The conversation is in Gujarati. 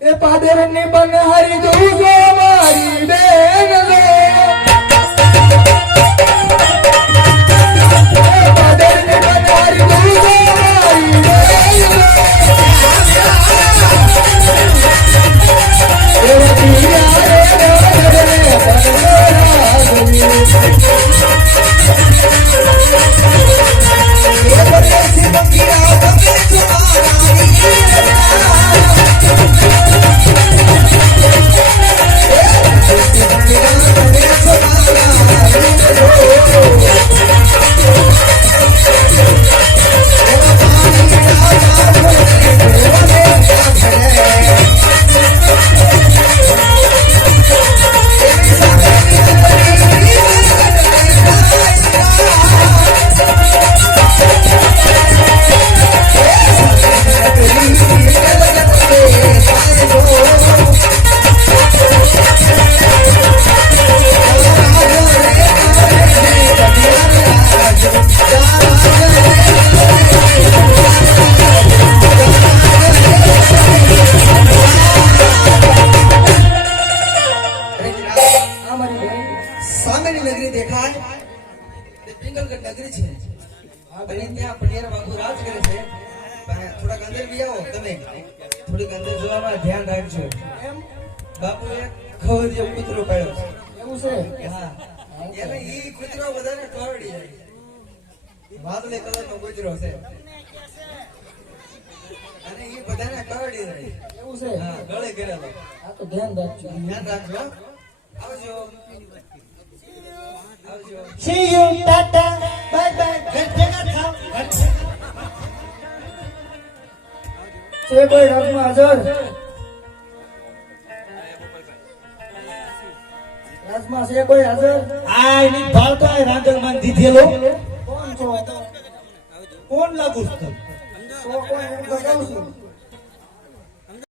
એ પાદરની બનહારી જોઉં છો મારી બેન લો પાદરની બનહારી જોઉં છો મારી બેન લો એવા પિયા રે બાપુ એક ખવડિયો કૂતરો પાડ્યો છે. એવું છે હા એને ઈ કૂતરો બધાને ટોરડી જાય. વાદળી કલરનો કૂતરો છે અને ઈ બધાને ટોરડી જાય. એવું છે હા ગળે કરેલો. આ તો ધ્યાન રાખજો આવજો આવજો. See you, Tata. Bye bye. Get together. છે કોઈ રાજમાં હાજર રાજમાં છે કોઈ હાજર આ એની ભાવતો આ રાંધણમાં દીધેલો કોણ છો કોણ લાગુ છું કોઈ એમ કહું છું